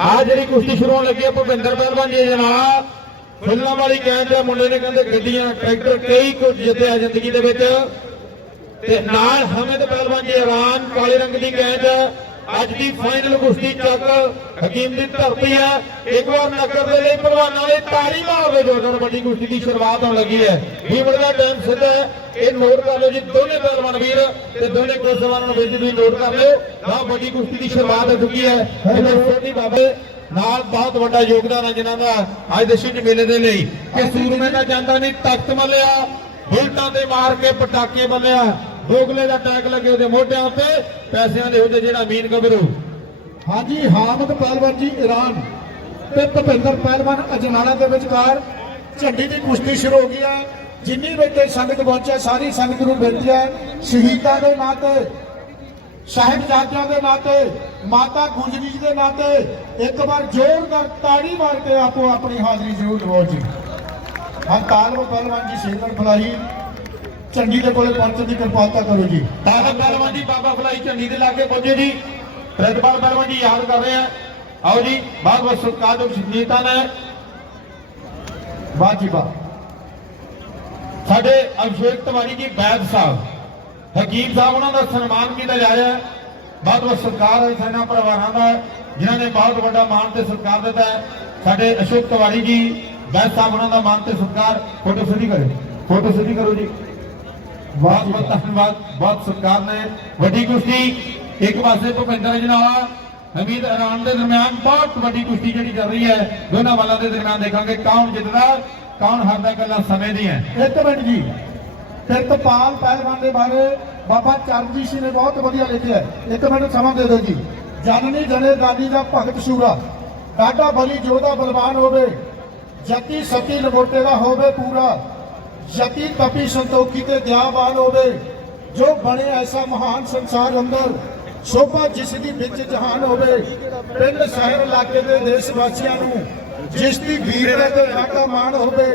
ਆ ਜਿਹੜੀ ਕੁਸ਼ਤੀ ਸ਼ੁਰੂ ਹੋਣ ਲੱਗੀ ਹੈ ਭੁਪਿੰਦਰ ਪਹਿਲਵਾਨ ਜੀ ਜਨਾਬ ਫੁੱਲਾਂ ਵਾਲੀ ਗੈਂਦ ਦੇ ਮੁੰਡੇ ਨੇ ਕਹਿੰਦੇ ਗੱਡੀਆਂ, ਟਰੈਕਟਰ ਕਈ ਕੁਝ ਜਿੱਤਿਆ ਜ਼ਿੰਦਗੀ ਦੇ ਵਿੱਚ। ਤੇ ਨਾਲ ਹਮਦ ਪਹਿਲਵਾਨ ਜੀ ਐਲਾਨ ਕਾਲੇ ਰੰਗ ਦੀ ਗੈਂਦ ਅੱਜ ਦੀ ਫਾਈਨਲ ਕੁਸ਼ਤੀ ਚੱਕ ਹਕੀਮ ਦੀ ਧਰਤੀ ਹੈ ਇੱਕ ਵਾਰ ਨਗਰ ਦੇ ਲਈ ਪਹਿਲਵਾਨਾਂ ਲਈ ਤਾੜੀ ਮਾਰਦੇ ਜੋੜਨ ਵੱਡੀ ਕੁਸ਼ਤੀ ਦੀ ਸ਼ੁਰੂਆਤ ਹੋਣ ਲੱਗੀ ਹੈ। 20 ਮਿੰਟ ਦਾ ਟਾਈਮ ਸਿੱਧਾ ਹੈ। ਇਹ ਨੋਟ ਕਰ ਲਓ ਜੀ, ਦੋਨੇ ਪਹਿਲਵਾਨ ਵੀਰ ਤੇ ਦੋਨੇ ਕੋਸਵਾਨਾਂ ਨੂੰ ਬੇਨਤੀ ਤੁਸੀਂ ਨੋਟ ਕਰ ਲਿਓ। ਆ ਵੱਡੀ ਕੁਸ਼ਤੀ ਦੀ ਸ਼ੁਰੂਆਤ ਹੋ ਚੁੱਕੀ ਹੈ। ਇਹਦੇ ਸੋਢੀ ਬਾਬੇ ਨਾਲ ਬਹੁਤ ਵੱਡਾ ਯੋਗਦਾਨ ਹੈ ਜਿਨ੍ਹਾਂ ਦਾ ਅੱਜ ਦੇ ਛਿੰਝ ਮੇਲੇ ਦੇ ਲਈ। ਕਿ ਸੂਰਮੇ ਦਾ ਜਾਂਦਾ ਨਹੀਂ, ਤਖਤ ਮੱਲਿਆ, ਬੁਲਟਾਂ ਤੇ ਮਾਰ ਕੇ ਪਟਾਕੇ ਬੱਲਿਆ ਦੋਗਲੇ ਦਾ ਟੈਗ ਲੱਗੇ ਉਹਦੇ ਮੋਢਿਆਂ ਉੱਤੇ, ਪੈਸਿਆਂ ਦੇ ਉਹਦੇ ਜਿਹੜਾ ਅਮੀਨ ਕਬਰੂ। ਹਾਂਜੀ, ਹਾਮਦ ਪਹਿਲਵਾਨ ਜੀ ਈਰਾਨ ਤੇ ਭੁਪਿੰਦਰ ਪਹਿਲਵਾਨ ਅਜਨਾਲਾ ਦੇ ਵਿਚਕਾਰ ਝੰਡੀ ਦੀ ਕੁਸ਼ਤੀ ਸ਼ੁਰੂ ਹੋ ਗਈ ਹੈ। ਜਿੰਨੀ ਵੇਲੇ ਸੰਗਤ ਪਹੁੰਚਿਆ ਸਾਰੀ ਸੰਗਤ ਨੂੰ ਬੇਨਤੀ ਹੈ। ਸ਼ਹੀਦਾਂ ਦੇ ਨਾਂ ਤੇ ਸਾਹਿਬਜ਼ਾਦਿਆਂ ਦੇ ਨਾਂ ਤੇ ਮਾਤਾ ਗੁਜਰੀ ਜੀ ਦੇ ਨਾਂ ਤੇ ਇੱਕ ਵਾਰ ਜ਼ੋਰਦਾਰ ਤਾੜੀ ਮਾਰ ਕੇ ਆਪੋ ਆਪਣੀ ਹਾਜ਼ਰੀ ਜ਼ਰੂਰ ਲਵਾਓ ਜੀ। ਹਾਂ ਤਾਲਬ ਪਹਿਲਵਾਨ ਜੀ ਸ਼ੇਖਰ ਫਲਾਹੀ ਝੰਡੀ ਦੇ ਕੋਲੇ ਪਹੁੰਚਣ ਦੀ ਕਿਰਪਾਲਤਾ ਕਰੋ ਜੀ। ਤਾਰਾ ਪਹਿਲਵਾਨ ਜੀ, ਬਾਬਾ ਫਲਾਈ ਝੰਡੀ ਦੇ ਲਾਗੇ ਪਹੁੰਚੇ ਜੀ। ਪ੍ਰਤਪਾਲ ਪਹਿਲਵਾਨ ਜੀ, ਯਾਦ ਕਰ ਰਹੇ ਆ। ਆਓ ਜੀ ਬਹੁਤ ਬਹੁਤ ਸਤਿਕਾਰ ਜੋ ਸ਼ਹੀਦਾਂ ਨੇ। ਵਾਹ ਜੀ ਵਾਹ ਸਾਡੇ ਅਭਿਸ਼ੇਕ ਤਿਵਾਰੀ ਜੀ, ਬੈਦ ਸਾਹਿਬ। ਹਕੀਮ ਸਾਹਿਬ, ਉਹਨਾਂ ਦਾ ਸਨਮਾਨ ਕੀਤਾ ਜਾ ਰਿਹਾ ਹੈ। ਬਹੁਤ ਬਹੁਤ ਸਤਿਕਾਰ ਹੈ ਸਾਡਾ ਪਰਿਵਾਰਾਂ ਦਾ ਜਿਨ੍ਹਾਂ ਨੇ ਬਹੁਤ ਵੱਡਾ ਮਾਣ ਤੇ ਸਤਿਕਾਰ ਦਿੱਤਾ ਹੈ। ਸਾਡੇ ਅਸ਼ੋਕ ਤਿਵਾਰੀ ਜੀ, ਬੈਦ ਸਾਹਿਬ, ਉਹਨਾਂ ਦਾ ਮਾਣ ਤੇ ਸਤਿਕਾਰ। ਫੋਟੋ ਸਿੱਧੀ ਕਰੋ ਫੋਟੋ ਸਿੱਧੀ ਕਰੋ ਜੀ। ਬਹੁਤ ਬਹੁਤ ਧੰਨਵਾਦ, ਬਹੁਤ ਸਤਿਕਾਰ ਨੇ। ਵੱਡੀ ਕੁਸ਼ਤੀ ਇੱਕ ਪਾਸੇ ਭੁਪਿੰਦਰ ਜਨਾਲਾ ਹਮੀਦ ਅਰਾਨ ਦੇ ਦਰਮਿਆਨ ਬਹੁਤ ਵੱਡੀ ਕੁਸ਼ਤੀ ਜਿਹੜੀ ਚੱਲ ਰਹੀ ਹੈ, ਦੋਨਾਂ ਵਾਲਾਂ ਦੇ ਦਰਮਿਆਨ ਦੇਖਾਂਗੇ ਕੌਣ ਜਿੱਤਦਾ, ਕੌਣ ਹਾਰਦਾ ਗੱਲਾਂ ਸਮੇਂ ਦੀਆਂ ਇੱਕ ਮਿੰਟ ਜੀ। ਕਿਰਤਪਾਲ ਪਹਿਲਵਾਨ ਦੇ ਬਾਰੇ ਬਾਬਾ ਚਰਨਜੀਤ ਸਿੰਘ ਨੇ ਬਹੁਤ ਵਧੀਆ ਲਿਖਿਆ ਇੱਕ ਮਿੰਟ ਸਮਾਂ ਦੇ ਦਿਓ ਜੀ। ਜਨਨੀ ਜਨੇ ਦਾਦੀ ਦਾ ਭਗਤ ਸ਼ੂਰਾ। ਡਾਡਾ ਬਲੀ ਜੋਧਾ ਬਲਵਾਨ ਹੋਵੇ, ਜਤੀ ਸਤੀ ਲਗੋਟੇ ਦਾ ਹੋਵੇ ਪੂਰਾ। ਜਤੀ ਤਪੀ ਸੰਤੋਖੀ ਤੇ ਦਿਆਵਾਨ ਹੋਵੇ, ਜੋ ਬਣੇ ਐਸਾ ਮਹਾਨ ਸੰਸਾਰ ਅੰਦਰ, ਸ਼ੋਭਾ ਜਿਸ ਦੀ ਵਿੱਚ ਜਹਾਨ ਹੋਵੇ, ਪਿੰਡ ਸ਼ਹਿਰ ਇਲਾਕੇ ਦੇ ਦੇਸ਼ ਵਾਸੀਆਂ ਨੂੰ, ਜਿਸ ਦੀ ਵੀਰਤਾ ਤੇ ਰਾਕਾ ਮਾਣ ਹੋਵੇ,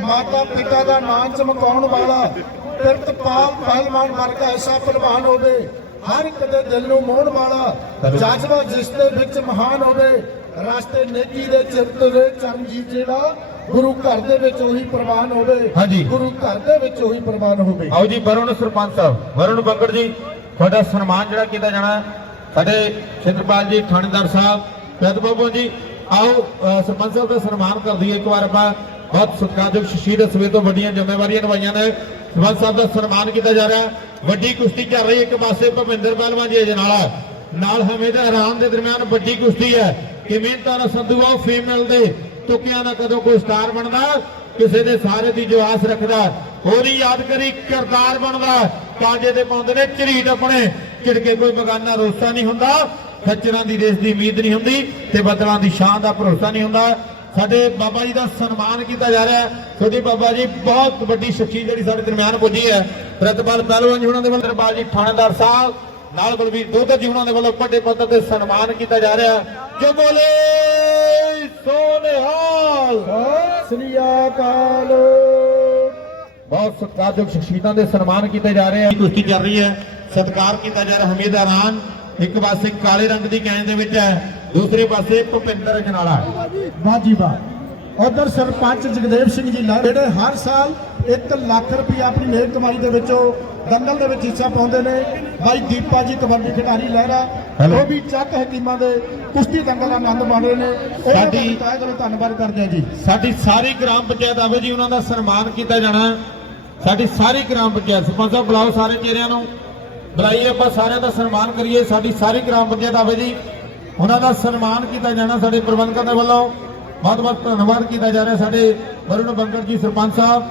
ਮਾਤਾ ਪਿਤਾ ਦਾ ਨਾਮ ਚਮਕਾਉਣ ਵਾਲਾ ਪਿਰਤਪਾਲ ਪਹਿਲਵਾਨ ਵਰਗਾ ਐਸਾ ਪਹਿਲਵਾਨ ਹੋਵੇ, ਹਰ ਇੱਕ ਦੇ ਦਿਲ ਨੂੰ ਮੋਹਣ ਵਾਲਾ ਜਜ਼ਬਾ ਜਿਸ ਦੇ ਵਿੱਚ ਮਹਾਨ ਹੋਵੇ, ਰਸਤੇ ਨੇਕੀ ਦੇ ਚਿਰਤ ਦੇ ਚਰਨਜੀਤ ਜਿਹੜਾ ਗੁਰੂ ਘਰ ਦੇ ਵਿੱਚ ਉਹੀ ਪ੍ਰਵਾਨ ਹੋਵੇ ਹਾਂਜੀ। ਗੁਰੂ ਘਰ ਦੇ ਵਿੱਚ ਉਹੀ ਪ੍ਰਵਾਨ ਹੋਵੇ ਆਓ ਜੀ ਵਰੁਣ ਸਰਪੰਚ ਸਾਹਿਬ ਵਰੁਣ ਬੰਗੜ ਜੀ ਤੁਹਾਡਾ ਸਨਮਾਨ ਜਿਹੜਾ ਕੀਤਾ ਜਾਣਾ। ਸਾਡੇ ਛਿੰਦਰਪਾਲ ਜੀ ਥਾਣੇਦਾਰ ਸਾਹਿਬ ਪ੍ਰਦ ਬਾਬੂ ਜੀ ਆਓ ਸਰਪੰਚ ਸਾਹਿਬ ਦਾ ਸਨਮਾਨ ਕਰ ਦਈਏ ਇੱਕ ਵਾਰ ਆਪਾਂ ਬਹੁਤ ਸਤਿਕਾਰਯੋਗ ਸ਼ਹੀਦ ਸਵੇ ਤੋਂ ਵੱਡੀਆਂ ਜ਼ਿੰਮੇਵਾਰੀਆਂ ਨਿਭਾਈਆਂ ਨੇ ਸਰਪੰਚ ਸਾਹਿਬ ਦਾ ਸਨਮਾਨ ਕੀਤਾ ਜਾ ਰਿਹਾ। ਵੱਡੀ ਕੁਸ਼ਤੀ ਚੱਲ ਰਹੀ ਹੈ ਇੱਕ ਪਾਸੇ ਭਵਿੰਦਰ ਪਹਿਲਵਾਨ ਜੀ ਅਜਨਾਲਾ ਨਾਲ ਹਮੇਦ ਹੈਰਾਨ ਦੇ ਦਰਮਿਆਨ ਵੱਡੀ ਕੁਸ਼ਤੀ ਹੈ ਕਿ ਮਿਹਨਤਾਂ ਦਾ ਸੰਧੂਆ ਫੀਮੇਲ ਦੇ ਤੁਕਿਆਂ ਦਾ ਕਦੋਂ ਕੋਈ ਸਟਾਰ ਬਣਦਾ? ਕਿਸੇ ਦੇ ਸਾਰੇ ਦੀ ਜੋ ਆਸ ਰੱਖਦਾ, ਹੋਰੀ ਯਾਦ ਕਰੀ, ਕਰਤਾਰ ਬਣਦਾ। ਕਾਂਜੇ ਤੇ ਪਾਉਂਦੇ ਨੇ, ਝਰੀਟ ਆਪਣੇ। ਝਿੜਕੇ ਕੋਈ ਬਗਾਨਾ ਰੋਸਾ ਨਹੀਂ ਹੁੰਦਾ। ਖੱਚਰਾਂ ਦੀ ਰੇਸ ਦੀ ਉਮੀਦ ਨਹੀਂ ਹੁੰਦੀ ਤੇ ਬੱਦਲਾਂ ਦੀ ਸ਼ਾਨ ਦਾ ਭਰੋਸਾ ਨਹੀਂ ਹੁੰਦਾ। ਸਾਡੇ ਬਾਬਾ ਜੀ ਦਾ ਸਨਮਾਨ ਕੀਤਾ ਜਾ ਰਿਹਾ ਤੁਹਾਡੀ ਬਾਬਾ ਜੀ, ਬਹੁਤ ਵੱਡੀ ਸ਼ਖਸੀਅਤ ਜਿਹੜੀ ਸਾਡੇ ਦਰਮਿਆਨ ਪੁੱਜੀ ਹੈ। ਰਤਪਾਲ ਪਹਿਲਵਾਨ ਜੀ ਉਹਨਾਂ ਦੇ ਵੱਲੋਂ, ਦਰਬਾਰ ਜੀ ਥਾਣੇਦਾਰ ਸਾਹਿਬ, ਨਾਲ ਬਲਵੀਰ ਦੋਦਰ ਜੀ ਉਹਨਾਂ ਦੇ ਵੱਲੋਂ ਵੱਡੇ ਪੱਧਰ ਤੇ ਸਨਮਾਨ ਕੀਤਾ ਜਾ ਰਿਹਾ ਹੈ। ਜੋ ਬੋਲੇ! ਸੋਨੇਹਾਲ। ਸ੍ਰੀ ਅਕਾਲ। ਬਹੁਤ ਸਤਿਕਾਰਯੋਗ ਸ਼ਖਸੀਅਤਾਂ ਦੇ ਸਨਮਾਨ ਕੀਤੇ ਜਾ ਰਹੇ ਆ। ਕੁਸ਼ਤੀ ਚੱਲ ਰਹੀ ਹੈ? ਸਤਿਕਾਰ ਕੀਤਾ ਜਾ ਰਿਹਾ ਹਮੀਦ ਅਰਾਨ ਇੱਕ ਪਾਸੇ ਕਾਲੇ ਰੰਗ ਦੀ ਕੈਨ ਦੇ ਵਿੱਚ ਹੈ ਦੂਸਰੇ ਪਾਸੇ ਭੁਪਿੰਦਰ ਜਨਾਲਾ ਵਾਹ ਜੀ ਵਾਹ ਉਧਰ ਸਰਪੰਚ ਜਗਦੇਵ ਸਿੰਘ ਜੀ ਲਾ ਜਿਹੜੇ ਹਰ ਸਾਲ 1 ਲੱਖ ਰੁਪਏ ਆਪਣੀ ਮਿਹਨਤ ਕਮਾਈ ਦੇ ਵਿੱਚੋਂ ਦੰਗਲ ਦੇ ਵਿੱਚ ਹਿੱਸਾ ਪਾਉਂਦੇ ਨੇ। ਬਾਈ ਦੀਪਾ ਜੀ ਕਬੱਡੀ ਖਿਡਾਰੀ ਲਹਿਰਾ. ਉਹ ਵੀ ਚੱਕ ਹਕੀਮਾਂ ਦੇ ਕੁਸ਼ਤੀ ਦੰਗਲ ਦਾ ਆਨੰਦ ਮਾਣ ਰਹੇ ਨੇ। ਸਾਡੀ- ਧੰਨਵਾਦ ਕਰਦੇ ਹਾਂ ਜੀ। ਸਾਡੀ ਸਾਰੀ ਗ੍ਰਾਮ ਪੰਚਾਇਤ ਆਵੇ ਜੀ ਉਹਨਾਂ ਦਾ ਸਨਮਾਨ ਕੀਤਾ ਜਾਣਾ। ਸਾਡੀ ਸਾਰੀ ਗ੍ਰਾਮ ਪੰਚਾਇਤ ਸਰਪੰਚ ਸਾਹਿਬ ਬੁਲਾਓ ਸਾਰੇ ਚਿਹਰਿਆਂ ਨੂੰ। ਬੁਲਾਈਏ ਆਪਾਂ ਸਾਰਿਆਂ ਦਾ ਸਨਮਾਨ ਕਰੀਏ। ਸਾਡੀ ਸਾਰੀ ਗ੍ਰਾਮ ਪੰਚਾਇਤ ਆਵੇ ਜੀ। ਉਹਨਾਂ ਦਾ ਸਨਮਾਨ ਕੀਤਾ ਜਾਣਾ ਸਾਡੇ ਪ੍ਰਬੰਧਕਾਂ ਦੇ ਵੱਲੋਂ। ਬਹੁਤ ਬਹੁਤ ਧੰਨਵਾਦ ਕੀਤਾ ਜਾ ਰਿਹਾ ਸਾਡੇ ਵਰੁਣ ਬੰਗੜ ਜੀ ਸਰਪੰਚ ਸਾਹਿਬ।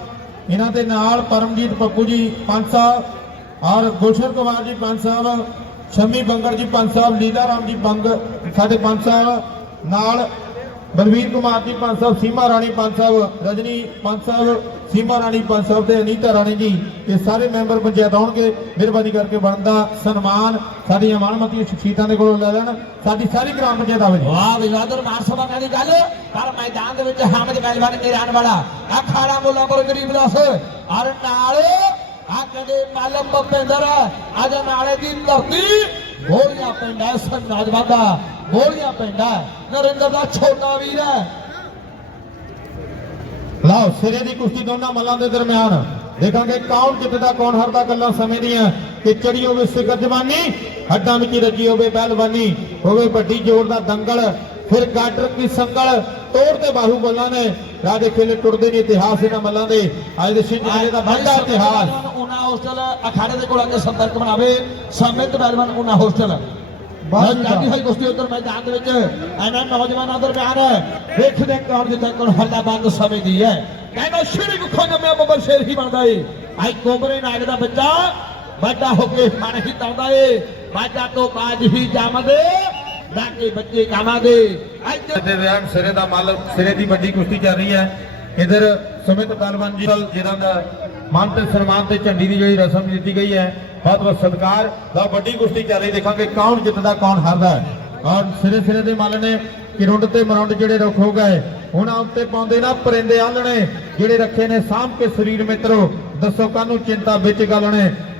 ਇਹਨਾਂ ਦੇ ਨਾਲ ਪਰਮਜੀਤ ਪੱਪੂ ਜੀ ਪੰਜ ਸਾਹਿਬ ਔਰ ਗੁਲਸ਼ਨ ਕੁਮਾਰ ਜੀ ਪੰਜ ਸਾਹਿਬ ਸ਼ਮੀ ਬੰਗੜ ਜੀ ਪੰਜ ਸਾਹਿਬ ਲੀਲਾ ਰਾਮ ਜੀ ਬੰਗ ਸਾਡੇ ਪੰਜ ਸਾਹਿਬ ਨਾਲ ਬਲਵੀਰ ਕੁਮਾਰ ਜੀ ਪੰਜ ਸਾਹਿਬ, ਸੀਮਾ ਰਾਣੀ ਪੰਜ ਸਾਹਿਬ, ਰਜਨੀ ਪੰਜ ਸਾਹਿਬ, ਸੀਮਾ ਰਾਣੀ ਪੰਜ ਸਾਹਿਬ ਤੇ ਅਨੀਤਾ ਰਾਣੀ ਜੀ, ਇਹ ਸਾਰੇ ਮੈਂਬਰ ਪੰਚਾਇਤ ਆਉਣਗੇ। ਮਿਹਰਬਾਨੀ ਕਰਕੇ ਬਣਦਾ ਸਨਮਾਨ ਸਾਡੀਆਂ ਮਾਨਮਤੀਆਂ ਸ਼ਖਸੀਅਤਾਂ ਦੇ ਕੋਲੋਂ ਲੈ ਲੈਣ। ਸਾਡੀ ਸਾਰੀ ਗ੍ਰਾਮ ਪੰਚਾਇਤ ਆਵੇ ਵਾਹ ਵਿਵਾਦਰ ਮਾਰ ਸਭਾ ਵਾਲੀ ਗੱਲ। ਪਰ ਮੈਦਾਨ ਦੇ ਵਿੱਚ ਹਾਮਦ ਪਹਿਲਵਾਨ ਇਰਾਨ ਵਾਲਾ ਅਖਾੜਾ ਮੁੱਲਾ ਗਰੀਬ ਦਾਸ। ਔਰ ਨਾਲ ਆ ਕਦੇ ਪਾਲਮ ਭਪਿੰਦਰ ਅੱਜ ਨਾਲੇ ਦੀ ਧਰਤੀ ਗੋਲੀਆਂ ਪਿੰਡ ਐਸਨ ਨੌਜਵਾਨ ਮੋਹਰੀਆਂ ਪੈਂਦਾ ਨਰਿੰਦਰ ਦਾ ਛੋਟਾ ਵੀਰ ਹੈ। ਲਓ ਸਿਰੇ ਦੀ ਕੁਸ਼ਤੀ ਦੋਨਾਂ ਮੱਲਾਂ ਦੇ ਦਰਮਿਆਨ। ਦੇਖਾਂਗੇ ਕੌਣ ਜਿੱਤਦਾ ਕੌਣ ਹਾਰਦਾ ਗੱਲਾਂ ਸਮੇਂ ਦੀਆਂ। ਕਿ ਚੜੀ ਹੋਵੇ ਸਿਖਰ ਜਵਾਨੀ ਹੱਡਾਂ ਵਿੱਚ ਰੱਜੀ ਹੋਵੇ ਪਹਿਲਵਾਨੀ ਹੋਵੇ ਵੱਡੀ ਜ਼ੋਰ ਦਾ ਦੰਗਲ ਫਿਰ ਗਾਡਰ ਕੀ ਸੰਗਲ ਤੋੜ ਤੇ ਬਾਹੂ ਬੱਲਾਂ ਨੇ। ਰਾਜੇ ਖੇਲੇ ਟੁੱਟਦੇ ਨਹੀਂ ਇਤਿਹਾਸ ਇਹਨਾਂ ਮੱਲਾਂ ਦੇ। ਅੱਜ ਦੇ ਸਿੰਘ ਜਿਹੜੇ ਦਾ ਵੱਡਾ ਇਤਿਹਾਸ। ਉਹਨਾਂ ਹੋਸਟਲ ਅਖਾੜੇ ਦੇ ਕੋਲ ਆ ਕੇ ਸੰਪਰਕ ਬਣਾਵੇ। ਸਮੇਤ ਪਹਿਲਵਾਨ ਉਹਨਾਂ ਹੋਸਟਲ ਬਸ ਜਾਂਦੀ ਹੋਈ ਕੁਸ਼ਤੀ ਉਧਰ ਮੈਦਾਨ ਦੇ ਵਿੱਚ। ਇਹਨਾਂ ਨੌਜਵਾਨਾਂ ਦਰਮਿਆਨ ਵੇਖਦੇ ਕੌਣ ਜਿੱਦਾਂ ਕੌਣ ਹਰਦਾ ਬੰਦ ਸਮੇਂ ਦੀ ਹੈ। ਕਹਿੰਦਾ ਸ਼ੇਰੀ ਗੁੱਖੋਂ ਜੰਮਿਆ ਬੱਬਰ ਸ਼ੇਰ ਹੀ ਬਣਦਾ ਏ। ਆਈ ਕੋਬਰੇ ਨਾਗ ਦਾ ਬੱਚਾ ਵੱਡਾ ਹੋ ਕੇ ਮਨ ਹੀ ਤਾਉਂਦਾ ਏ। ਬਾਜਾ ਤੋਂ ਬਾਜ ਹੀ ਜੰਮਦੇ ਲਾਗੇ ਬੱਚੇ ਕਾਵਾਂਗੇ ਅੱਜ ਤੇ ਵਿਆਹ ਸਿਰੇ ਦਾ ਮੱਲ ਸਿਰੇ ਦੀ ਵੱਡੀ ਕੁਸ਼ਤੀ ਚੱਲ ਰਹੀ ਹੈ। ਇਧਰ ਸੁਮਿਤ ਪਹਿਲਵਾਨ ਜੀ ਜਿਹਨਾਂ ਦਾ ਮਾਨ ਤੇ ਸਨਮਾਨ ਤੇ ਝੰਡੀ ਦੀ ਜਿਹੜੀ ਰਸਮ ਦਿੱਤੀ ਗਈ ਹੈ ਬਹੁਤ ਬਹੁਤ ਸਤਿਕਾਰ ਦਾ ਵੱਡੀ ਕੁਸ਼ਤੀ ਚੱਲ ਰਹੀ, ਦੇਖਾਂਗੇ ਕੌਣ ਜਿੱਤਦਾ, ਕੌਣ ਹਾਰਦਾ ਹੈ। ਔਰ ਸਿਰੇ ਸਿਰੇ ਦੇ ਮੱਲ ਨੇ ਕਿਰੁੰਡ ਤੇ ਮਰੁੰਡ ਜਿਹੜੇ ਰੁੱਖ ਹੋ ਗਏ, ਉਹਨਾਂ ਉੱਤੇ ਪਾਉਂਦੇ ਨਾ ਪਰਿੰਦੇ ਆਲਣੇ, ਜਿਹੜੇ ਰੱਖੇ ਨੇ ਸਾਂਭ ਕੇ ਸਰੀਰ ਮਿੱਤਰੋ, ਦੱਸੋ ਕਾਹਨੂੰ ਚਿੰਤਾ ਵਿੱਚ ਗੱਲ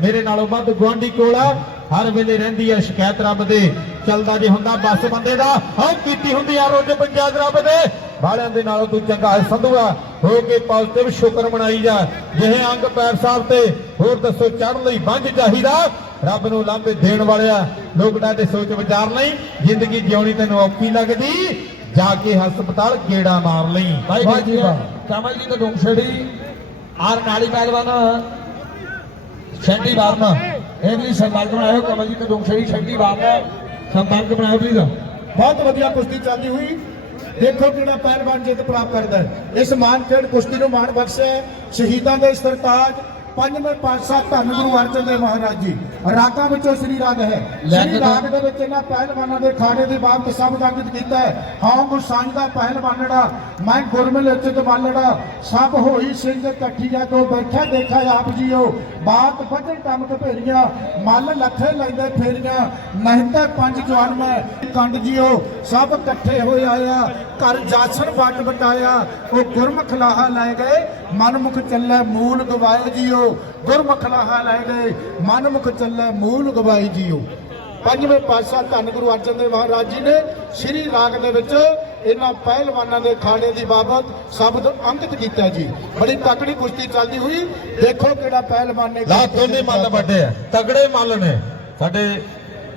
ਮੇਰੇ ਨਾਲੋਂ ਵੱਧ ਗੁਆਂਢੀ ਕੋਲ ਆ, ਹਰ ਵੇਲੇ ਰਹਿੰਦੀ ਹੈ ਸ਼ਿਕਾਇਤ ਰੱਬ ਦੇ। ਚੱਲਦਾ ਜੇ ਹੁੰਦਾ ਬੱਸ ਬੰਦੇ ਦਾ ਹਾਂ ਕੀਤੀ ਹੁੰਦੀ ਆ ਰੋਜ਼ ਪੰਚਾਇਤ ਰੱਬ ਦੇ। ਵਾਲਿਆਂ ਦੇ ਨਾਲੋਂ ਤੂੰ ਚੰਗਾ ਹੈ, ਸੰਧੂਆ, ਹੋ ਕੇ ਪੋਜ਼ਿਟਿਵ ਸ਼ੁਕਰ ਮਨਾਈ ਜਾ। ਜਿਹੇ ਅੰਗ ਪੈਰ ਸਾਹਿਬ ਤੇ ਹੋਰ ਦੱਸੋ ਚੜ੍ਹਨ ਲਈ ਬੰਝ ਚਾਹੀਦਾ? ਰੱਬ ਨੂੰ ਲਾਂਭੇ ਦੇਣ ਵਾਲਿਆ ਲੋਕ ਤੇ ਸੋਚ ਵਿਚਾਰ ਲਈ ਜ਼ਿੰਦਗੀ ਜਿਉਣੀ ਤੈਨੂੰ ਔਖੀ ਲੱਗਦੀ ਜਾ ਕੇ ਹਸਪਤਾਲ ਗੇੜਾ ਮਾਰ ਲਈ। ਭਾਈ ਵਾਹ ਜੀ ਵਾਹ। ਕਮਲ ਜੀ ਤੋਂ ਡੋਂਗਛੜੀ ਆਰ ਨਾਲੀ ਪਹਿਲਵਾਨ ਸ਼ੈਂਡੀ ਬਾਰਨ ਇਹ ਵੀ ਸੰਪਰਕ ਬਣਾਇਓ ਕਮਲ ਜੀ ਤੋਂ ਡੋਂਗਛੜੀ ਸ਼ੈਂਡੀ ਬਾਰਨ ਸੰਪਰਕ ਬਣਾਇਓ ਪਲੀਜ਼ ਬਹੁਤ ਵਧੀਆ ਕੁਸ਼ਤੀ ਚੱਲਦੀ ਹੋਈ। ਦੇਖੋ ਕਿਹੜਾ ਪਹਿਲਵਾਨ ਜਿੱਤ ਪ੍ਰਾਪਤ ਕਰਦਾ ਹੈ। ਇਸ ਮਾਨਖੇੜ ਕੁਸ਼ਤੀ ਨੂੰ ਮਾਣ ਬਖਸ਼ਿਆ ਸ਼ਹੀਦਾਂ ਦੇ ਸਰਤਾਜ ਪੰਜਵੇਂ ਪਾਤਸ਼ਾਹ ਧੰਨ ਗੁਰੂ ਅਰਜਨ ਦੇਵ ਮਹਾਰਾਜ ਜੀ। ਰਾਗਾਂ ਵਿੱਚੋਂ ਸ੍ਰੀ ਰਾਗ ਹੈ। ਸ੍ਰੀ ਰਾਗ ਦੇ ਵਿੱਚ ਇਹਨਾਂ ਪਹਿਲਵਾਨਾਂ ਦੇ ਖਾਣੇ ਦੀ ਬਾਬਤ ਸਭ ਦਾ ਅੰਕਿਤ ਕੀਤਾ ਹੈ। ਹਾਂ ਗੁਰਸਾਂਝ ਦਾ ਪਹਿਲਵਾਨੜਾ ਮੈਂ ਗੁਰਮਿਲ ਉਚਿਤ ਮਾਲੜਾ ਸਭ ਹੋਈ ਸਿੰਘ ਇਕੱਠੀਆਂ ਤੋਂ ਬੈਠਾ ਦੇਖਾ ਆਪ ਜੀਓ। ਬਾਤ ਵੱਜਣ ਟਮਕ ਭੇਰੀਆਂ ਮੱਲ ਲੱਥੇ ਲੈਂਦੇ ਫੇਰੀਆਂ ਨਹੀਂ ਤਾਂ ਪੰਜ ਜਵਾਨ ਮੈਂ ਕੰਡ ਜੀਓ। ਸਭ ਇਕੱਠੇ ਹੋਏ ਆਇਆ ਘਰ ਜਾਸਣ ਵਟ ਵਟਾਇਆ ਉਹ ਗੁਰਮੁਖ ਲਾਹਾ ਲੈ ਗਏ ਮਨਮੁਖ ਚੱਲੇ ਮੂਲ ਗਵਾਏ ਜੀਓ। ਗੁਰਮੁਖ ਲਾਹਾ ਲੈ ਗਏ। ਮਨਮੁਖ ਚੱਲੇ ਮੂਲ ਗਵਾਏ ਜੀਓ। ਪੰਜਵੇਂ ਪਾਤਸ਼ਾਹ ਧੰਨ ਗੁਰੂ ਅਰਜਨ ਦੇਵ ਮਹਾਰਾਜ ਜੀ ਨੇ ਸ੍ਰੀ ਰਾਗ ਦੇ ਵਿੱਚ ਇਹਨਾਂ ਪਹਿਲਵਾਨਾਂ ਦੇ ਖਾਣੇ ਦੀ ਬਾਬਤ ਸ਼ਬਦ ਅੰਕਿਤ ਕੀਤਾ ਜੀ। ਬੜੀ ਤਕੜੀ ਕੁਸ਼ਤੀ ਚੱਲਦੀ ਹੋਈ। ਦੇਖੋ ਕਿਹੜਾ ਪਹਿਲਵਾਨ ਨੇ ਲਾ ਦੋਨੇ ਮੱਲ ਵੱਡੇ ਆ। ਤਗੜੇ ਮੱਲ ਨੇ। ਸਾਡੇ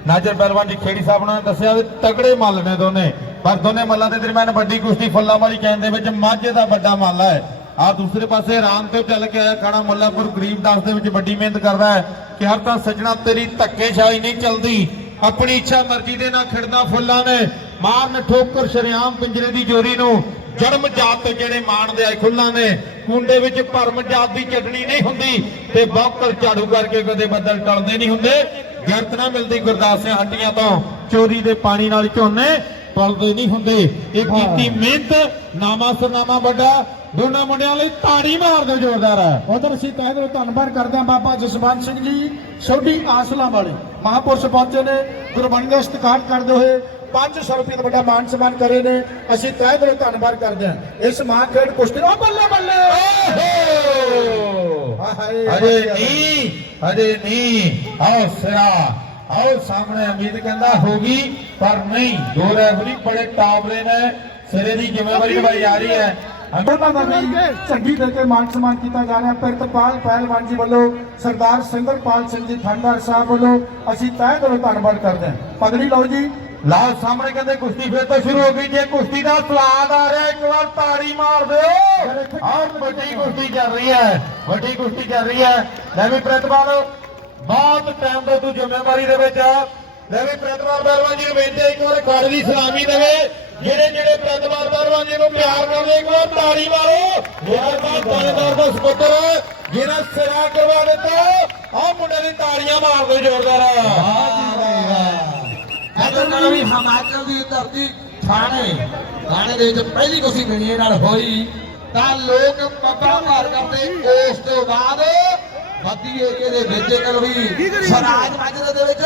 ਨਾਜਰ ਪਹਿਲਵਾਨ ਜੀ ਖੇੜੀ ਸਾਹਿਬ ਨੇ ਦੱਸਿਆ ਵੀ ਤਗੜੇ ਮੱਲ ਨੇ ਦੋਨੇ। ਪਰ ਦੋਨੇ ਮੱਲਾਂ ਦੇ ਦਰਮਿਆਨ ਵੱਡੀ ਕੁਸ਼ਤੀ ਫੁੱਲਾਂ ਵਾਲੀ ਚੈਨ ਦੇ ਵਿੱਚ ਮਾਝੇ ਦਾ ਵੱਡਾ ਮੱਲ ਹੈ। ਆ ਦੂਸਰੇ ਪਾਸੇ ਰਾਮ ਤੋਂ ਚੱਲ ਕੇ ਆਇਆ ਖਾਣਾ ਮੁੱਲਾਪੁਰ। ਗਰੀਬ ਦਾਸ ਦੇ ਵਿੱਚ ਵੱਡੀ ਮਿਹਨਤ ਕਰਦਾ ਹੈ ਕਿ ਹਰ ਤਾਂ ਸੱਜਣਾ ਤੇਰੀ ਧੱਕੇਸ਼ਾਹੀ ਨਹੀਂ ਚੱਲਦੀ। ਆਪਣੀ ਇੱਛਾ ਮਰਜ਼ੀ ਦੇ ਨਾਲ ਖਿੜਦਾ ਫੁੱਲਾਂ ਨੇ। ਮਾਰਨ ਠੋਕਰ ਸ਼ਰਿਆਮ ਪਿੰਜਰੇ ਦੀ ਜੋਰੀ ਨੂੰ। ਜਨਮ ਜਾਤ ਤੋਂ ਜਿਹੜੇ ਮਾਣਦੇ ਆ ਖੁੱਲਾਂ ਨੇ। ਕੁੰਡੇ ਵਿੱਚ ਭਰਮ ਜਾਤ ਦੀ ਚਟਣੀ ਨਹੀਂ ਹੁੰਦੀ ਤੇ ਬੌਕਰ ਝਾੜੂ ਕਰਕੇ ਕਦੇ ਬੱਦਲ ਟਲਦੇ ਨਹੀਂ ਹੁੰਦੇ। ਗਿਰਤ ਨਾ ਮਿਲਦੀ ਗੁਰਦਾਸਿਆਂ ਹੱਟੀਆਂ ਤੋਂ। ਚੋਰੀ ਦੇ ਪਾਣੀ ਨਾਲ ਝੋਨੇ ਪਲਦੇ ਨਹੀਂ ਹੁੰਦੇ। ਇਹ ਕੀਤੀ ਮਿਹਨਤ। ਨਾਮਾ ਸਰਨਾਮਾ ਵੱਡਾ। ਦੋਨਾਂ ਮੁੰਡਿਆਂ ਲਈ ਤਾੜੀ ਮਾਰ ਦਿਓ ਜ਼ੋਰਦਾਰ। ਉਧਰ ਅਸੀਂ ਤਹਿ ਦਿਲੋਂ ਧੰਨਵਾਦ ਕਰਦੇ ਹਾਂ ਬਾਬਾ ਜਸਵੰਤ ਸਿੰਘ ਜੀ ਸੋਢੀ ਆਸਲਾ ਵਾਲੇ ਮਹਾਪੁਰਸ਼ ਪਹੁੰਚੇ ਨੇ ਗੁਰਬਾਣੀ ਦਾ ਸਤਿਕਾਰ ਕਰਦੇ ਹੋਏ 500 ਰੁਪਏ ਦਾ ਵੱਡਾ ਮਾਨ ਸਨਮਾਨ ਕਰੇ ਨੇ ਅਸੀਂ ਤਹਿ ਦਿਲੋਂ ਧੰਨਵਾਦ ਕਰਦੇ ਹਾਂ। ਇਸ ਮਾਂ ਖੇਡ ਕੁਸ਼ਤੀ ਨੂੰ ਬੱਲੇ ਬੱਲੇ! ਹਾਏ ਅਜੇ ਨਹੀਂ ਅਜੇ ਨਹੀਂ। ਆਓ ਸਿਰਾ ਆਓ ਸਾਹਮਣੇ ਉਮੀਦ ਕਹਿੰਦਾ ਹੋਗੀ ਪਰ ਨਹੀਂ ਦੋ ਰੈਫਰੀ ਬੜੇ ਟਾਪਲੇ ਨੇ। ਸਿਰੇ ਦੀ ਜ਼ਿੰਮੇਵਾਰੀ ਨਿਭਾਈ ਜਾ ਰਹੀ ਹੈ। ਉਹਨਾਂ ਦਾ ਵੀ ਝੰਡੀ ਦੇ ਕੇ ਮਾਨ ਸਨਮਾਨ ਕੀਤਾ ਜਾ ਰਿਹਾ। ਪ੍ਰਿਤਪਾਲ ਪਹਿਲਵਾਨ ਜੀ ਵੱਲੋਂ ਸਰਦਾਰ ਸਿੰਗਰਪਾਲ ਸਿੰਘ ਜੀ ਠੰਡਾਰ ਸਾਹਿਬ ਵੱਲੋਂ ਅਸੀਂ ਤਹਿ ਦਿਲੋਂ ਧੰਨਵਾਦ ਕਰਦੇ ਹਾਂ। ਪਗੜੀ ਲਓ ਜੀ ਲਓ ਸਾਹਮਣੇ ਕਹਿੰਦੇ ਕੁਸ਼ਤੀ ਫੇਰ ਤੋਂ ਸ਼ੁਰੂ ਹੋ ਗਈ। ਜੇ ਕੁਸ਼ਤੀ ਦਾ ਸਵਾਦ ਆ ਰਿਹਾ ਇੱਕ ਵਾਰ ਤਾੜੀ ਮਾਰ ਦਿਓ। ਆਹ ਵੱਡੀ ਕੁਸ਼ਤੀ ਚੱਲ ਰਹੀ ਹੈ ਵੱਡੀ ਕੁਸ਼ਤੀ ਚੱਲ ਰਹੀ ਹੈ। ਲੈ ਵੀ ਪ੍ਰਿਤਪਾਲ ਬਹੁਤ ਟਾਈਮ ਤੋਂ ਤੂੰ ਜ਼ਿੰਮੇਵਾਰੀ ਦੇ ਵਿੱਚ ਆ। ਲੈ ਵੀ ਪ੍ਰਿਤਪਾਲ ਪਹਿਲਵਾਨ ਜੀ ਨੂੰ ਬੇਨਤੀ ਇੱਕ ਵਾਰ ਖੜ ਦੀ ਸਲਾਮੀ ਦੇਵੇ। ਜਿਹੜੇ ਜਿਹੜੇ ਪ੍ਰਿਤਪਾਲ ਪਹਿਲਵਾਨ ਜੀ ਨੂੰ ਪਿਆਰ ਕਰਦੇ ਇੱਕ ਵਾਰ ਤਾੜੀ ਮਾਰੋ। ਜਿਹੜਾ ਤਾਂ ਦਾਨੇਦਾਰ ਦਾ ਸੁਪੁੱਤਰ ਜਿਹਨੇ ਸਿਰਾ ਕਰਵਾ ਦਿੱਤਾ। ਆਹ ਮੁੰਡੇ ਦੀ ਤਾੜੀਆਂ ਮਾਰ ਦਿਓ ਜ਼ੋਰਦਾਰ ਇਧਰ ਨਾਲ ਵੀ ਹਿਮਾਚਲ ਦੀ ਧਰਤੀ ਥਾਣੇ। ਥਾਣੇ ਦੇ ਵਿੱਚ ਪਹਿਲੀ ਕੁਸ਼ਤੀ ਦੁਨੀਆ ਨਾਲ ਹੋਈ। ਤਾਂ ਲੋਕ ਪੱਪਾ ਮਾਰ ਕਰਦੇ। ਉਸ ਤੋਂ ਬਾਅਦ ਬੱਦੀ ਏਰੀਏ ਦੇ ਵਿੱਚ ਕੱਲ ਵੀ ਸਰਾਜ ਮਾਜਰੇ ਦੇ ਵਿੱਚ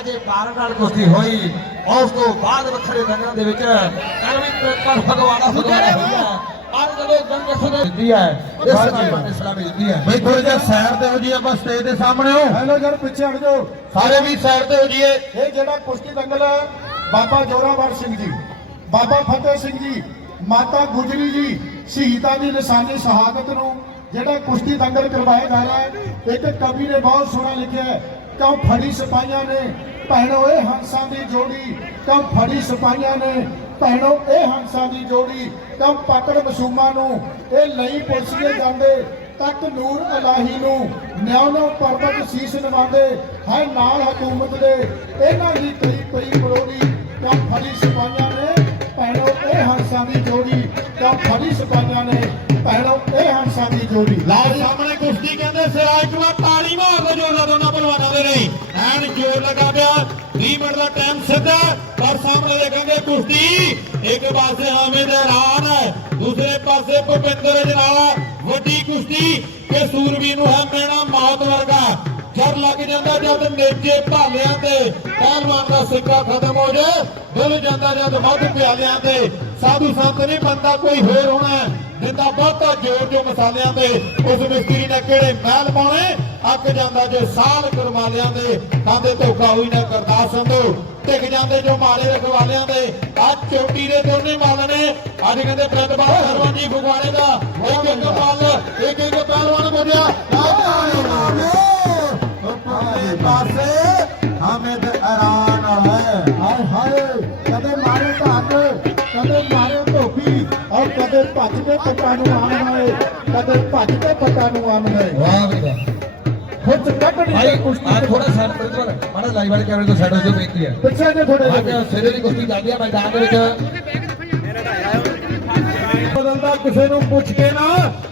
ਅਜੇ 12 ਨਾਲ ਕੁਸ਼ਤੀ ਹੋਈ। ਉਸ ਤੋਂ ਬਾਅਦ ਵੱਖਰੇ ਰੰਗਾਂ ਦੇ ਵਿੱਚ ਪੇਪਰ ਭਗਵਾਨਾ ਭਗਵਾਨਾ ਹੋਇਆ ਪਰ ਜਦੋਂ ਗੰਗ ਸੁਣੇ ਦਿੱਤੀ ਹੈ। ਇਸ ਤਰ੍ਹਾਂ ਇਸਲਾਮੀ ਦਿੱਤੀ ਹੈ। ਬਈ ਥੋੜਾ ਜਿਹਾ ਸਾਈਡ ਤੇ ਹੋ ਜੀ ਆਪਾਂ ਸਟੇਜ ਦੇ ਸਾਹਮਣੇ ਹੋ। ਹੈਲੋ ਜਰ ਪਿੱਛੇ ਹਟ ਜਾਓ। ਸਾਰੇ ਵੀ ਸਾਈਡ ਤੇ ਹੋ ਜੀਏ ਇਹ ਜਿਹੜਾ ਕੁਸ਼ਤੀ ਦੰਗਲ ਹੈ ਬਾਬਾ ਜੋਰਾਵਰ ਸਿੰਘ ਜੀ ਬਾਬਾ ਫਤਿਹ ਸਿੰਘ ਜੀ ਮਾਤਾ ਗੁਜਰੀ ਜੀ ਸ਼ਹੀਦਾਂ ਦੀ ਨਿਸ਼ਾਨੀ ਸ਼ਹਾਦਤ ਨੂੰ ਜਿਹੜਾ ਕੁਸ਼ਤੀ ਦੰਗਲ ਕਰਵਾਏ ਜਾ ਰਿਹਾ ਹੈ ਇੱਕ ਕਵੀ ਨੇ ਬਹੁਤ ਸੋਹਣਾ ਲਿਖਿਆ ਹੈ ਕਿਉਂ ਫੜੀ ਸਿਪਾਹੀਆਂ ਨੇ? ਭੈਣੋ, ਇਹ ਹੰਸਾਂ ਦੀ ਜੋੜੀ ਕਿਉਂ ਫੜੀ ਸਿਪਾਹੀਆਂ ਨੇ। ਭੈਣੋ, ਇਹ ਹੰਸਾਂ ਦੀ ਜੋੜੀ ਕਿਉਂ ਪਕੜ ਮਸੂਮਾਂ ਨੂੰ। ਇਹ ਲਈ ਪੁਲਿਸੀਏ ਜਾਂਦੇ, ਤੱਕ ਨੂਰ ਇਲਾਹੀ ਨੂੰ। ਨਿਉ ਨਿਉ ਪਰਬਤ ਸੀਸ ਨਿਵਾਉਂਦੇ, ਹੈ ਨਾਲ ਹਕੂਮਤ ਦੇ। ਇਹਨਾਂ ਦੀ ਕਈ ਪਈ ਮਰੋੜੀ ਕਿਉਂ ਫੜੀ ਸਿਪਾਹੀਆਂ ਨੇ। ਭੈਣੋ, ਇਹ ਹੰਸਾਂ ਦੀ ਜੋੜੀ ਕਿਉਂ ਫੜੀ ਸਿਪਾਹੀਆਂ ਨੇ। ਭੈਣੋ ਇਹ ਹੰਸਾਂ ਦੀ ਜੋੜੀ ਲਾਓ ਸਾਹਮਣੇ ਕੁਸ਼ਤੀ ਕਹਿੰਦੇ ਸਿਰਾਜ ਨੂੰ ਤਾੜੀ ਮਾਰ ਦੋ ਦੋਨਾਂ ਪਹਿਲਵਾਨਾਂ ਦੇ ਨਹੀਂ ਐਨ ਜੋਰ ਲਗਾ ਪਿਆ 20 ਮਿੰਟ ਦਾ ਟਾਈਮ ਸਿੱਧਾ ਪਰ ਸਾਹਮਣੇ ਦੇਖਾਂਗੇ ਕੁਸ਼ਤੀ, ਇੱਕ ਪਾਸੇ ਹਾਮੇ ਹਾਮਿਦ ਹੈਰਾਨ ਹੈ, ਦੂਸਰੇ ਪਾਸੇ ਭੁਪਿੰਦਰ ਜਨਾਲਾ ਵੱਡੀ ਕੁਸ਼ਤੀ ਕਿ ਸੂਰਵੀ ਨੂੰ ਹੈ ਮੇਣਾ ਮੌਤ ਵਰਗਾ। ਜਰ ਲੱਗ ਜਾਂਦਾ ਜਦ ਮੇਜੇ ਭਾਲਿਆਂ ਤੇ ਪਹਿਲਵਾਨ ਦਾ ਸਿੱਕਾ ਖਤਮ ਹੋ ਜਾਏ ਡੁੱਲ ਜਾਂਦਾ ਜਦ ਵੱਧ ਪਿਆਲਿਆਂ ਤੇ। ਸਾਧੂ ਸੰਤ ਨਹੀਂ ਬੰਦਾ ਕੋਈ ਹੋਰ ਹੋਣਾ ਜਿੰਦਾ ਬਹੁਤਾ ਜੋਰ ਜੋ ਮਸਾਲਿਆਂ ਤੇ। ਉਸ ਮਿਸਤਰੀ ਨੇ ਕਿਹੜੇ ਮਹਿਲ ਪਾਉਣੇ? ਅੱਕ ਜਾਂਦਾ ਜੇ ਸਾਲ ਕਰਮਾਲਿਆਂ ਦੇ ਕਾਂਦੇ ਧੋਖਾ ਹੋਈ ਨਾ ਕਰਦਾ ਸੰਦੋ ਟਿਕ ਜਾਂਦੇ ਜੋ ਮਾਲੇ ਰਖਵਾਲਿਆਂ ਦੇ ਅੱਜ ਚੋਟੀ ਦੇ ਦੋਨੇ ਮੱਲ ਨੇ। ਅੱਜ ਕਹਿੰਦੇ ਪ੍ਰਤਿਭਾ ਹਰਵਾਨ ਜੀ ਫਗਵਾੜੇ ਦਾ। ਇੱਕ ਇੱਕ ਮੱਲ ਇੱਕ ਇੱਕ ਪਹਿਲਵਾਨ ਬੋਲਿਆ ਉੱਪਰਲੇ ਕਦੇ ਭੱਜ ਕੇ ਪੱਟਾਂ ਨੂੰ ਆਣ ਆਏ ਕਦੇ ਭੱਜ ਕੇ ਪੱਟਾਂ ਨੂੰ ਆਣ ਗਏ ਵਾਹ ਵੀ ਵਾਹ। ਖੁਦ ਕੱਢਣੀ ਤੇ ਕੁਸ਼ਤੀ ਥੋੜਾ ਸਾਈਡ ਪ੍ਰਿੰਸੀਪਲ ਮਾੜਾ ਲਾਈਵ ਵਾਲੇ ਕੈਮਰੇ ਤੋਂ ਸਾਈਡ ਹੋ ਜਾਓ ਬੇਨਤੀ ਹੈ। ਪਿੱਛੇ ਜੇ ਥੋੜੇ ਅੱਜ ਸਿਰੇ ਦੀ ਕੁਸ਼ਤੀ ਚੱਲਦੀ ਹੈ ਮੈਦਾਨ ਦੇ ਵਿੱਚ। ਬਦਲਦਾ ਕਿਸੇ ਨੂੰ ਪੁੱਛ ਕੇ ਨਾ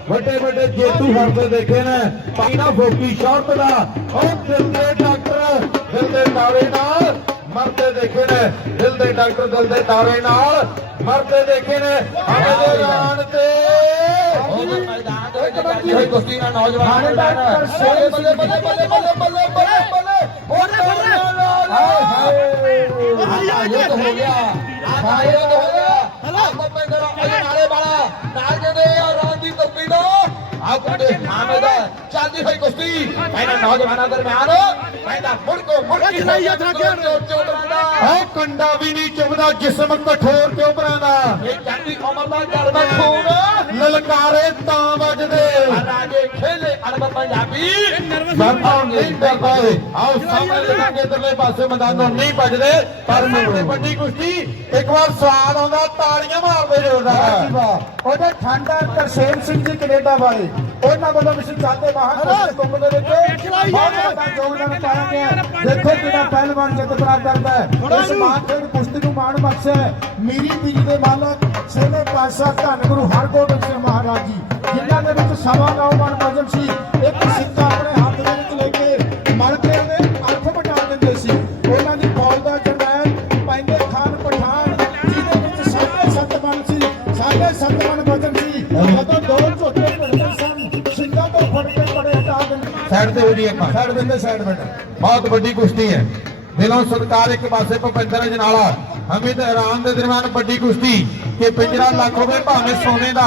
ਵੱਡੇ ਵੱਡੇ ਜੇਤੂ ਹਰਦੇ ਦੇਖੇ ਨੇ। ਪਾਈਨਾ ਫੋਕੀ ਸ਼ਾਰਟ ਦਾ ਉਹ ਦਿਲ ਦੇ ਡਾਕਟਰ ਦਿਲ ਦੇ ਤਾਰੇ ਨਾਲ ਮਰਦੇ ਦੇਖੇ ਨੇ। ਦਿਲ ਦੇ ਡਾਕਟਰ ਦਿਲ ਦੇ ਤਾਰੇ ਨਾਲ ਮਰਦੇ ਦੇਖੇ ਨੇ ਹਮੇ ਦੇ ਜਾਨ ਤੇ। ਕੋਈ ਕੁਸ਼ਤੀ ਨਾਲ ਨੌਜਵਾਨ ਬੱਲੇ ਬੱਲੇ ਬੱਲੇ ਬੱਲੇ ਬੱਲੇ ਬੱਲੇ ਬੱਲੇ ਉਹਨੇ ਫੜਨਾ ਹਾਏ ਹਾਏ। ਇਹ ਤਾਂ ਹੋ ਗਿਆ। ਹਾਏ ਇਹ ਤਾਂ ਹੋ ਗਿਆ। ਮੰਮੇ ਦਾ ਨਾਲੇ ਵਾਲਾ। ਨਾਲ ਜਦੇ ਆ ਰਾਂਦੀ ਤੱਪੀ ਦਾ ਆਉਂਦੇ ਹਾਮੇ ਦਾ। ਚੱਲਦੀ ਹੋਈ ਕੁਸ਼ਤੀ। ਇਹਨਾਂ ਨੌਜਵਾਨਾਂ ਦਰਮਿਆਨ। ਪੈਂਦਾ ਮੁੜ ਕੋ ਮੁੜ ਕੇ ਨਹੀਂ ਹੱਥ ਰੱਖਿਆ ਕੰਡਾ ਵੀ ਨਹੀਂ ਚੁਭਦਾ ਜਿਸਮ ਕਠੋਰ ਤੇ ਉਪਰਾਂ ਦਾ। ਇਹ ਜਾਂਦੀ ਉਮਰ ਦਾ ਜਲਵਾ ਖੂਨ ਲਲਕਾਰੇ ਤਾਂ ਵੱਜਦੇ। ਰਾਜੇ ਖੇਲੇ ਅਰਬ ਪੰਜਾਬੀ। ਸਰਦਾਰ ਨਹੀਂ ਡਰਦਾ ਏ ਆਓ ਸਾਹਮਣੇ ਲੱਗਾਂਗੇ ਇਧਰਲੇ ਪਾਸੇ ਮੈਦਾਨੋਂ ਨਹੀਂ ਪਰ ਸਾਹਮਣੇ ਵੱਡੀ ਕੁਸ਼ਤੀ ਇੱਕ ਵਾਰ ਸਵਾਦ ਆਉਂਦਾ ਤਾੜੀਆਂ ਮਾਰਦੇ ਜੋਰਦਾਰ ਵਾਹ ਉਹਦੇ ਠੰਡਾ ਤਰਸੇਮ ਸਿੰਘ ਜੀ ਕੈਨੇਡਾ ਵਾਲੇ ਉਹਨਾਂ ਵੱਲੋਂ ਵਿਸ਼ਵ ਚਾਹਤੇ ਬਾਹਰ ਕੁੰਭ ਦੇ ਵਿੱਚ। ਬਹੁਤ ਵੱਡਾ ਯੋਗਦਾਨ ਪਾਇਆ ਗਿਆ। ਦੇਖੋ ਕਿਹੜਾ ਪਹਿਲਵਾਨ ਜਿੱਤ ਪ੍ਰਾਪਤ ਕਰਦਾ ਹੈ। ਇਸ ਮਾਨ ਖੇਡ ਕੁਸ਼ਤੀ ਨੂੰ ਮਾਣ ਬਖਸ਼ਿਆ। ਮੀਰੀ ਪੀਰ ਦੇ ਮਾਲਕ ਛੇਵੇਂ ਪਾਤਸ਼ਾਹ ਧੰਨ ਗੁਰੂ ਹਰਗੋਬਿੰਦ ਸਿੰਘ ਮਹਾਰਾਜ ਜੀ ਜਿਨ੍ਹਾਂ ਦੇ ਵਿੱਚ ਸਵਾ ਨੌ ਮਣ ਵਜਨ ਸੀ ਇੱਕ ਸਿੱਕਾ ਆਪਣੇ ਹੱਥ ਦੇ ਵਿੱਚ ਲੈ ਕੇ ਕੇ ਉਹਦੇ ਅੱਖ ਵਟਾ ਦਿੰਦੇ ਸੀ। ਉਹਨਾਂ ਦੀ ਫੌਜ ਦਾ ਜਰਨੈਲ ਪੈਂਦੇ ਖਾਨ ਪਠਾਨ ਜਿਹਦੇ ਵਿੱਚ ਸਾਢੇ ਸੱਤ ਸੀ ਸਾਢੇ ਸੱਤ ਵਜਨ ਸੀ। ਜਦੋਂ ਦੋ ਝੋਟੇ ਭਿੜਦੇ ਸਨ ਸਿੰਘਾਂ ਤੋਂ ਫੜ ਕੇ ਬੜੇ ਹਟਾ ਦਿੰਦੇ। ਸਾਈਡ ਤੇ ਹੋ ਜੀ ਇੱਕ ਛੱਡ ਦਿੰਦੇ ਸਾਈਡ ਵਿੱਚ ਬਹੁਤ ਵੱਡੀ ਕੁਸ਼ਤੀ ਹੈ। ਦਿਲੋਂ ਸਰਕਾਰ ਇੱਕ ਪਾਸੇ ਭੁਪਿੰਦਰ ਜਨਾਲਾ ਹਮਿਦ ਹੈਰਾਨ ਦੇ ਦਰਮਿਆਨ ਵੱਡੀ ਕੁਸ਼ਤੀ ਕਿ ਪਿੰਜਰਾ ਲੱਖ ਹੋਵੇ ਭਾਵੇਂ ਸੋਨੇ ਦਾ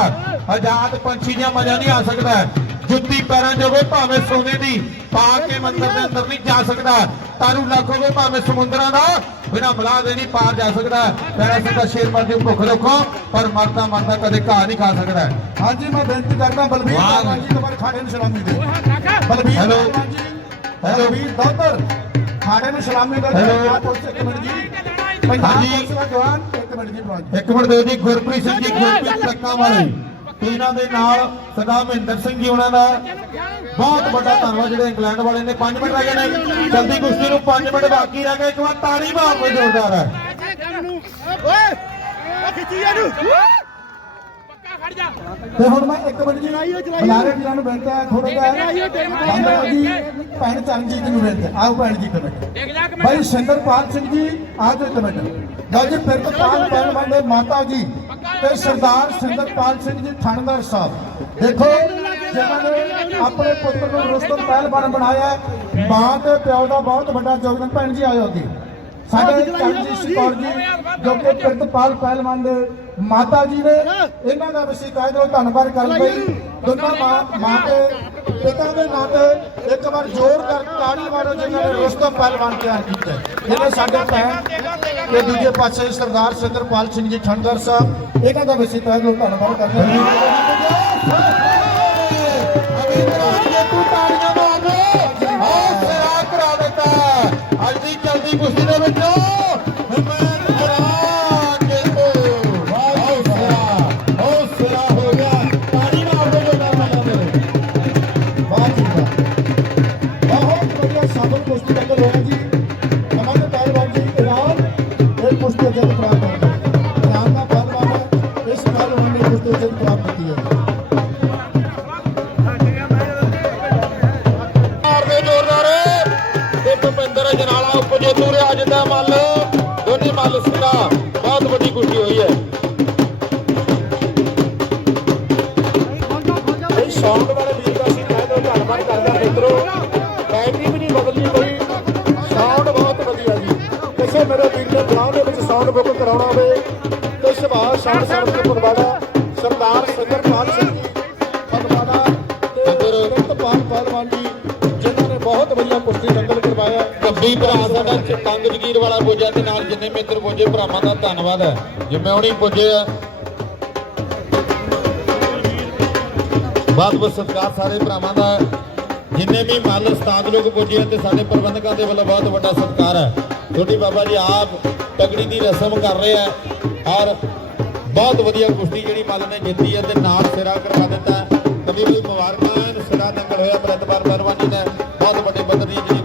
ਆਜ਼ਾਦ ਪੰਛੀ ਜਿਹਾ ਮਜ਼ਾ ਨਹੀਂ ਆ ਸਕਦਾ ਜੁੱਤੀ ਪੈਰਾਂ ਹੋਵੇ ਭਾਵੇਂ ਸੋਨੇ ਦੀ ਪਾ ਕੇ ਮੰਦਰ ਦੇ ਅੰਦਰ ਨਹੀਂ ਜਾ ਸਕਦਾ ਤਾਰੂ ਲੱਖ ਹੋਵੇ ਭਾਵੇਂ ਸਮੁੰਦਰਾਂ ਦਾ ਬਿਨਾ ਬਲਾ ਦੇ ਨਹੀਂ ਪਾਰ ਜਾ ਸਕਦਾ ਪੈਰਾ ਸਿੱਧਾ ਸ਼ੇਰ ਮਰਦੀ ਭੁੱਖ ਰੱਖੋ ਪਰ ਮਰਦਾ ਮਰਦਾ ਕਦੇ ਘਾਹ ਨਹੀਂ ਖਾ ਸਕਦਾ ਹਾਂਜੀ ਮੈਂ ਬੇਨਤੀ ਕਰਦਾ। ਬਾਬਾ ਜੀ ਕਮਰ ਖਾੜੇ ਨੂੰ ਸਲਾਮੀ ਦੇ ਬਲਵੀਰ ਹੈਲੋ। ਹੈਲੋ। ਬਲਵੀਰ ਦੋਤਰ ਖਾੜੇ ਨੂੰ ਸਲਾਮੀ ਦੇ ਹੈਲੋ। ਇੱਕ ਮਿੰਟ ਜੀ। ਪੰਜਾਬ ਹਾਂਜੀ। ਪੁਲਿਸ ਦਾ ਜਵਾਨ ਇੱਕ ਮਿੰਟ ਜੀ ਪ੍ਰਵਾਨ ਇੱਕ ਮਿੰਟ ਦਿਓ ਜੀ ਗੁਰਪ੍ਰੀਤ ਸਿੰਘ ਜੀ ਗੁਰਪ੍ਰੀਤ ਟੱਕਾ ਵਾਲੇ ਤੇ ਇਹਨਾਂ ਦੇ ਨਾਲ ਸਰਦਾਰ ਮਹਿੰਦਰ ਸਿੰਘ ਜੀ ਉਹਨਾਂ ਦਾ ਬਹੁਤ ਵੱਡਾ ਧੰਨਵਾਦ ਜਿਹੜੇ ਇੰਗਲੈਂਡ ਵਾਲੇ ਨੇ। 5 ਮਿੰਟ ਰਹਿ ਗਏ ਨੇ। ਜਲਦੀ ਕੁਸ਼ਤੀ ਨੂੰ 5 ਮਿੰਟ ਬਾਕੀ ਰਹਿ ਗਏ। ਇੱਕ ਵਾਰ ਤਾੜੀ ਮਾਰ ਜ਼ੋਰਦਾਰ ਹੈ। ਓਏ ਆ ਖਿੱਚੀ ਇਹਨੂੰ। ਤੇ ਹੁਣ ਮੈਂ ਇੱਕ ਮਿੰਟ ਜੀ ਬੁਲਾਰੇ ਵੀਰਾਂ ਨੂੰ ਬੇਨਤੀ ਹੈ ਥੋੜਾ ਜਿਹਾ ਧੰਨਵਾਦ ਜੀ ਭੈਣ ਚਰਨਜੀਤ ਨੂੰ ਬੇਨਤੀ। ਆਓ ਭੈਣ ਜੀ ਇੱਕ ਮਿੰਟ। ਦੇਖ ਜਾ ਕਿ ਮੈਂ ਭਾਈ ਸਿੰਦਰਪਾਲ ਸਿੰਘ ਜੀ ਆਜੋ ਇੱਕ ਮਿੰਟ। ਲਓ ਜੀ ਪ੍ਰਿਤਪਾਲ ਪਹਿਲਵਾਨ ਦੇ ਮਾਤਾ ਜੀ ਤੇ ਸਰਦਾਰ ਸਿੰਦਰਪਾਲ ਸਿੰਘ ਜੀ ਥਾਣੇਦਾਰ ਸਾਹਿਬ। ਦੇਖੋ ਜਿਨ੍ਹਾਂ ਨੇ ਆਪਣੇ ਪੁੱਤਰ ਨੂੰ ਰੁਸਤਮ ਪਹਿਲਵਾਨ ਬਣਾਇਆ ਹੈ। ਮਾਂ ਤੇ ਪਿਓ ਦਾ ਬਹੁਤ ਵੱਡਾ ਯੋਗਦਾਨ। ਭੈਣ ਜੀ ਆਇਓ ਜੀ ਸਾਡੇ ਚਰਨਜੀਤ ਕੌਰ ਜੀ ਜੋ ਕਿ ਪ੍ਰਿਤਪਾਲ ਪਹਿਲਵਾਨ ਦੇ ਮਾਤਾ ਜੀ ਨੇ ਇਹਨਾਂ ਦਾ ਵਸੀ ਕਾਇਦੋ ਧੰਨਵਾਦ ਕਰਨ ਲਈ ਦੋਨਾਂ ਮਾਂ ਮਾਂ ਤੇ ਪਿਤਾ ਦੇ ਨਾਂ ਤੇ ਇੱਕ ਵਾਰ ਜ਼ੋਰ ਕਰ ਤਾੜੀ ਮਾਰੋ ਜਿਨ੍ਹਾਂ ਨੇ ਰੁਸਤਮ ਪਹਿਲਵਾਨ ਤਿਆਰ ਕੀਤਾ। ਇਹਨੇ ਸਾਡੇ ਭੈਣ ਤੇ ਦੂਜੇ ਪਾਸੇ ਸਰਦਾਰ ਸਿੰਦਰਪਾਲ ਸਿੰਘ ਜੀ ਠੰਡਰ ਸਾਹਿਬ ਇਹਨਾਂ ਦਾ ਵੀ ਅਸੀਂ ਧੰਨਵਾਦ ਕਰਦੇ ਹਾਂ। ਚਲਦੀ ਕੁਸ਼ਤੀ ਦੋਨੇ ਮੱਲ ਸਿਰਾ ਬਹੁਤ ਵੱਡੀ ਕੁਸ਼ਤੀ ਹੋਈ ਹੈ। ਇਹ ਸਾਊਂਡ ਵਾਲੇ ਵੀਰ ਦਾ ਅਸੀਂ ਕਹਿ ਦੋ ਧੰਨਵਾਦ ਕਰਦਾ ਹਾਂ ਮਿੱਤਰੋ। ਬੈਟਰੀ ਵੀ ਨਹੀਂ ਬਦਲਣੀ ਕੋਈ। ਸਾਊਂਡ ਬਹੁਤ ਵਧੀਆ ਜੀ। ਕਿਸੇ ਮੇਰੇ ਵੀਰ ਨੇ ਗਰਾਊਂ ਦੇ ਵਿੱਚ ਸਾਊਂਡ ਬੁੱਕ ਕਰਾਉਣਾ ਹੋਵੇ, ਤੇ ਸੁਭਾਸ਼ ਸ਼ਾਨ ਸਾਹਿਬ ਦੇ ਪਰਵਾੜਾ ਸਰਦਾਰ ਸਿੰਦਰਪਾਲ ਸਿੰਘ ਕਰਵਾਇਆ ਕੱਬੀ ਭਰਾ ਸਾਡਾ ਚਟੰਗ ਜਗੀਰ ਵਾਲਾ ਪੁੱਜਿਆ ਤੇ ਨਾਲ ਜਿੰਨੇ ਮਿੱਤਰ ਪੁੱਜੇ ਭਰਾਵਾਂ ਦਾ ਧੰਨਵਾਦ ਹੈ। ਜਿਵੇਂ ਹੁਣੀ ਪੁੱਜੇ ਆ। ਬਹੁਤ ਬਹੁਤ ਸਤਿਕਾਰ ਸਾਰੇ ਭਰਾਵਾਂ ਦਾ ਜਿੰਨੇ ਵੀ ਮੱਲ ਉਸਤਾਦ ਲੋਕ ਪੁੱਜੇ ਆ ਤੇ ਸਾਡੇ ਪ੍ਰਬੰਧਕਾਂ ਦੇ ਵੱਲੋਂ ਬਹੁਤ ਵੱਡਾ ਸਤਿਕਾਰ ਹੈ। ਛੋਟੀ ਬਾਬਾ ਜੀ ਆਪ ਤਗੜੀ ਦੀ ਰਸਮ ਕਰ ਰਹੇ ਆ ਔਰ ਬਹੁਤ ਵਧੀਆ ਕੁਸ਼ਤੀ ਜਿਹੜੀ ਮੱਲ ਨੇ ਜਿੱਤੀ ਹੈ ਤੇ ਨਾਲ ਸਿਰਾ ਕਰਵਾ ਦਿੱਤਾ ਹੈ। ਕਦੀ ਵੀ ਮੁਬਾਰਕਾਂ ਹਨ, ਸਿਰਾ ਨੰਗਲ ਹੋਇਆ ਪ੍ਰਤਪਾਲ ਪਰਵਾਨੀ ਨੇ ਬਹੁਤ ਵੱਡੇ ਪੱਧਰ ਦੀ ਜਿਹੜੀ